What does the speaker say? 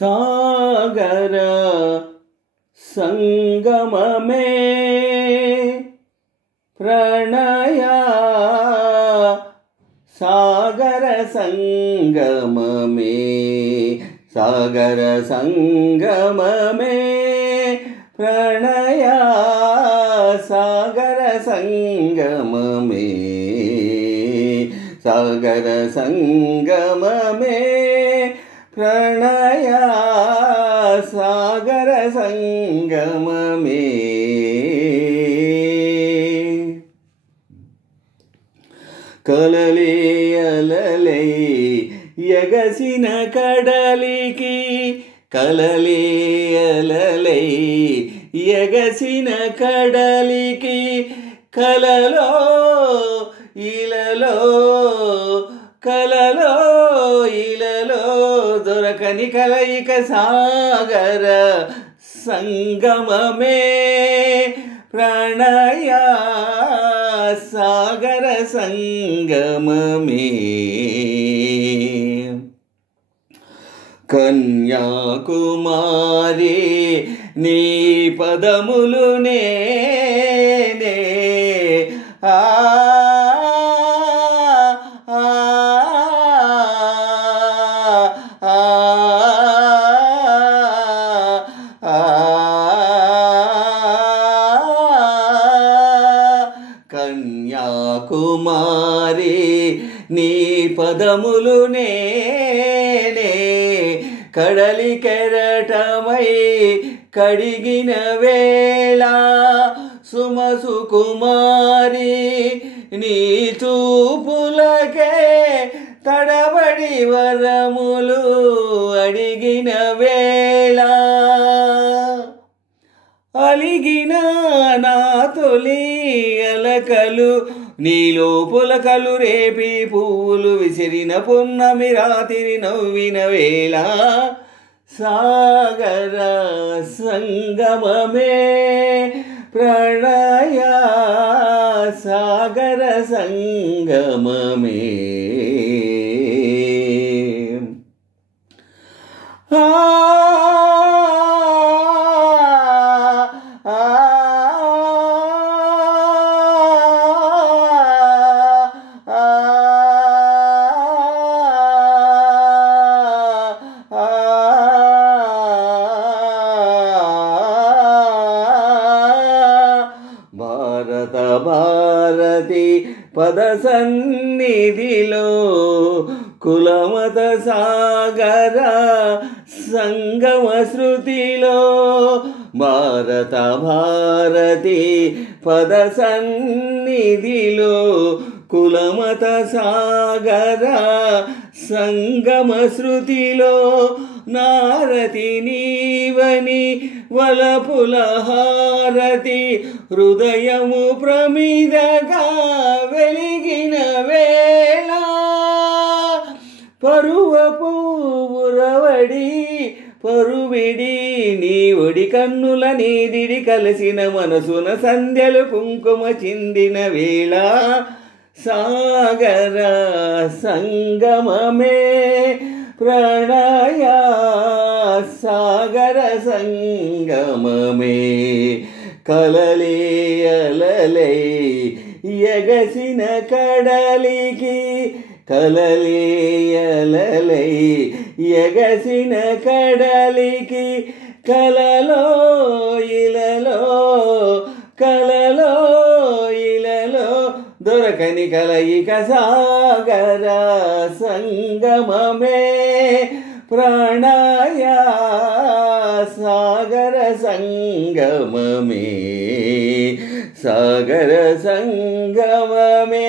సాగర సంగమమే ప్రణయ సాగర సంగమమే సాగర సంగమమే ప్రణయ సాగర సంగమమే సాగర సంగమమే ప్రణయ సాగర సంగమమే కలలే అలలై ఎగసిన కడలికి కలలే అలలై ఎగసిన కడలికి కలలో ఇలలో కలలో ఇలలో దొరకని కలయిక సాగర సంగమమే ప్రణయ సాగర సంగమమే కన్యాకుమారి నీ పదములు నేనే కన్యాకుమారి నీ పదములు నేనే కడలి కెరటమై కడిగిన వేళ సుమసుకుమారి నీ చూపులకే తడబడి వరములు అడిగిన వేళ అలిగిన నా తొలి అలకలు నీలో పులకలు రేపి పువ్వులు విసిరిన పున్నమి రాత్రి నవ్విన వేళ సాగర సంగమమే ప్రణయ సాగర సంగమమే భారత భారతి పద సన్నిధిలో కులమత సాగర సంగమ శృతిలో భారత భారతి పద సన్నిధిలో కులమత సాగర సంగమ శృతిలో నారతి నీవని వలపుల హారతి హృదయము ప్రమిదగా వెలిగిన వేళ పరువపు ఉరవడి పరువిడి నీ ఒడి కన్నుల నీదిడి కలిసిన మనసున సంధ్యలు కుంకుమ చిందిన వేళ సాగర సంగమమే ప్రణయ సాగర సంగమమే కలలే అలలై ఎగసిన కడలికి కలలే అలలై ఎగసిన కడలికి కలలో ఇలలో కలలో ఇలలో దొరకని కలయిక సాగర సంగమమే ప్రణయ సాగర సంగమమే సాగర సంగమమే